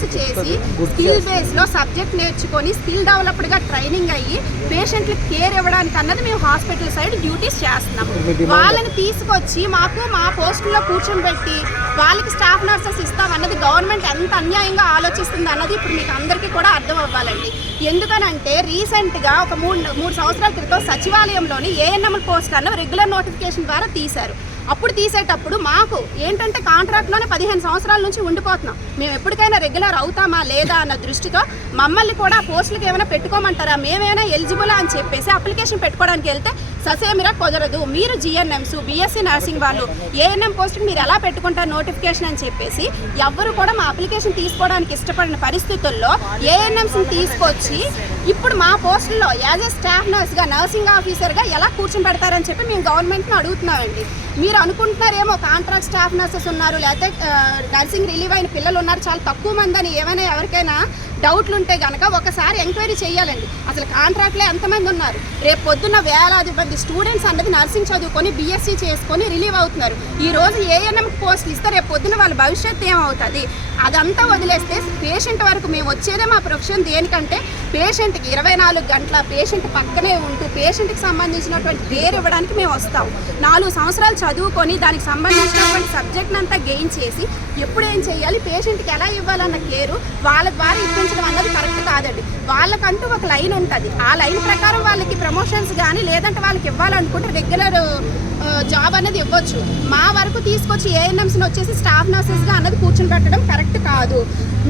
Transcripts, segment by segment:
Course చేసి skill బేస్లో subject నేర్చుకొని స్కిల్ డెవలప్డ్గా ట్రైనింగ్ అయ్యి పేషెంట్లకు కేర్ ఇవ్వడానికి అన్నది మేము హాస్పిటల్ సైడ్ డ్యూటీస్ చేస్తున్నాం. వాళ్ళని తీసుకొచ్చి మాకు మా పోస్టుల్లో కూర్చోబెట్టి వాళ్ళకి స్టాఫ్ నర్సెస్ ఇస్తామన్నది గవర్నమెంట్ ఎంత అన్యాయంగా ఆలోచిస్తుంది అన్నది ఇప్పుడు మీకు అందరికీ కూడా అర్థం అవ్వాలండి. ఎందుకనంటే రీసెంట్గా ఒక మూడు సంవత్సరాల క్రితం సచివాలయంలోని ఏఎన్ఎంఎల్ పోస్ట్ అన్న రెగ్యులర్ నోటిఫికేషన్ ద్వారా తీశారు. అప్పుడు తీసేటప్పుడు మాకు ఏంటంటే కాంట్రాక్ట్లోనే 15 సంవత్సరాల నుంచి ఉండిపోతున్నాం. మేము ఎప్పటికైనా రెగ్యులర్ అవుతామా లేదా అన్న దృష్టితో మమ్మల్ని కూడా పోస్టులకు ఏమైనా పెట్టుకోమంటారా, మేమైనా ఎలిజిబుల్ అని చెప్పేసి అప్లికేషన్ పెట్టుకోవడానికి వెళ్తే ససేమిరా కుదరదు, మీరు జిఎన్ఎంస్ బీఎస్సీ నర్సింగ్ వాళ్ళు ఏఎన్ఎం పోస్ట్కి మీరు ఎలా పెట్టుకుంటారు నోటిఫికేషన్ అని చెప్పేసి ఎవ్వరు కూడా మా అప్లికేషన్ తీసుకోవడానికి ఇష్టపడిన పరిస్థితుల్లో ఏఎన్ఎంస్ని తీసుకొచ్చి ఇప్పుడు మా పోస్టుల్లో యాజ్ ఏ స్టాఫ్ నర్స్గా నర్సింగ్ ఆఫీసర్గా ఎలా కూర్చొని పెడతారని చెప్పి మేము గవర్నమెంట్ని అడుగుతున్నామండి. మీరు అనుకుంటున్నారేమో కాంట్రాక్ట్ స్టాఫ్ నర్సెస్ ఉన్నారు, లేకపోతే నర్సింగ్ రిలీవ్ అయిన పిల్లలు ఉన్నారు, చాలా తక్కువ మంది అని ఏమైనా ఎవరికైనా డౌట్లు ఉంటే కనుక ఒకసారి ఎంక్వైరీ చేయాలండి. అసలు కాంట్రాక్ట్లో ఎంతమంది ఉన్నారు? రేపు పొద్దున్న వేలాది మంది స్టూడెంట్స్ అన్నది నర్సింగ్ చదువుకొని బీఎస్సీ చేసుకొని రిలీవ్ అవుతున్నారు. ఈరోజు ఏఎన్ఎం పోస్టులు ఇస్తే రేపు పొద్దున వాళ్ళ భవిష్యత్తు ఏమవుతుంది? అదంతా వదిలేస్తే పేషెంట్ వరకు మేము వచ్చేదే మా ప్రొఫెషన్ దేనికంటే పేషెంట్కి 24 గంటల పేషెంట్ పక్కనే ఉంటూ పేషెంట్కి సంబంధించినటువంటి కేర్ ఇవ్వడానికి మేము వస్తాం. 4 సంవత్సరాలు చదువుకొని దానికి సంబంధించినటువంటి సబ్జెక్ట్ అంతా గెయిన్ చేసి ఎప్పుడు ఏం చేయాలి, పేషెంట్కి ఎలా ఇవ్వాలన్న కేరు వాళ్ళ ద్వారా ఇప్పించడం అన్నది కరెక్ట్ కాదండి. వాళ్ళకంటూ ఒక లైన్ ఉంటుంది. ఆ లైన్ ప్రకారం వాళ్ళకి ప్రమోషన్స్ కానీ లేదంటే వాళ్ళకి ఇవ్వాలనుకుంటే రెగ్యులర్ జాబ్ అనేది ఇవ్వచ్చు. మా వరకు తీసుకొచ్చి ఏఎన్ఎంస్ని వచ్చేసి స్టాఫ్ నర్సెస్గా అన్నది కూర్చొని పెట్టడం కరెక్ట్ కాదు.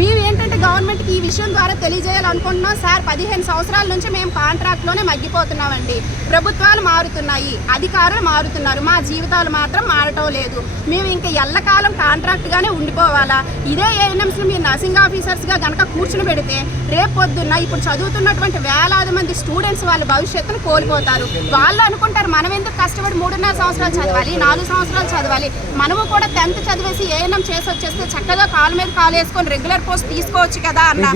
మేము ఏంటంటే గవర్నమెంట్కి ఈ విషయం ద్వారా తెలియజేయాలనుకుంటున్నాం. సార్ 15 సంవత్సరాల నుంచి మేము కాంట్రాక్ట్లోనే మగ్గిపోతున్నామండి. ప్రభుత్వాలు మారుతున్నాయి, అధికారులు మారుతున్నారు, మా జీవితాలు మాత్రం మారటం లేదు. మేము ఇంకా ఎల్లకాలం కాంట్రాక్ట్గానే ఉండిపోవాలా? ఇదే ఏఎన్ఎంస్ని మీరు నర్సింగ్ ఆఫీసర్స్గా కనుక కూర్చుని పెడితే రేపు పొద్దున్న ఇప్పుడు చదువుతున్నటువంటి వేలాది మంది స్టూడెంట్స్ వాళ్ళ భవిష్యత్తును కోల్పోతారు. వాళ్ళు అనుకుంటారు మనం ఎందుకు కష్టపడి 3.5 సంవత్సరాలు చదవాలి, 4 సంవత్సరాలు చదవాలి, మనము కూడా 10th చదివేసి ఏఎన్ఎం చేసి వచ్చేస్తే చక్కగా కాలు మీద కాలు వేసుకొని రెగ్యులర్ పోస్ట్ తీసుకోవచ్చు కదా అన్న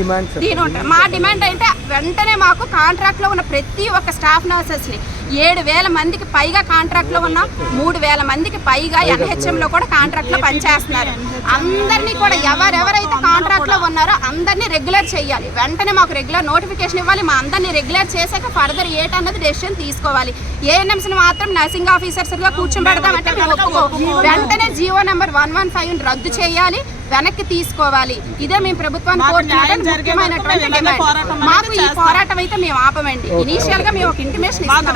దీని ఉంటుంది. మా డిమాండ్ అంటే వెంటనే మాకు కాంట్రాక్ట్లో ఉన్న ప్రతి ఒక్క స్టాఫ్ నర్సెస్ని 7,000 మందికి పైగా కాంట్రాక్ట్లో ఉన్నాం, 3,000 మందికి పైగా ఎన్హెచ్ఎంలో కూడా కాంట్రాక్ట్లో పనిచేస్తున్నారు. అందరినీ కూడా ఎవరెవరైతే కాంట్రాక్ట్లో ఉన్నారో అందరినీ రెగ్యులర్ చేయాలి. వెంటనే మాకు రెగ్యులర్ నోటిఫికేషన్ ఇవ్వాలి. మా అందరినీ రెగ్యులర్ చేశాక ఫర్దర్ ఏటన్నది డెసిషన్ తీసుకోవాలి. ఏఎన్ఎంస్ని మాత్రం నర్సింగ్ ఆఫీసర్స్గా కూర్చోబెడతామంటే వెంటనే జీవో నెంబర్ 115 రద్దు చేయాలి, వెనక్కి తీసుకోవాలి. ఇదే మేము ప్రభుత్వాన్ని కోరుతున్నటువంటి ముఖ్యమైనటువంటి డిమాండ్. మాకు ఈ పోరాటం అయితే మేము ఆపమండి. ఇనీషియల్ గా మేము ఒక ఇంటిమేషన్ ఇస్తాం.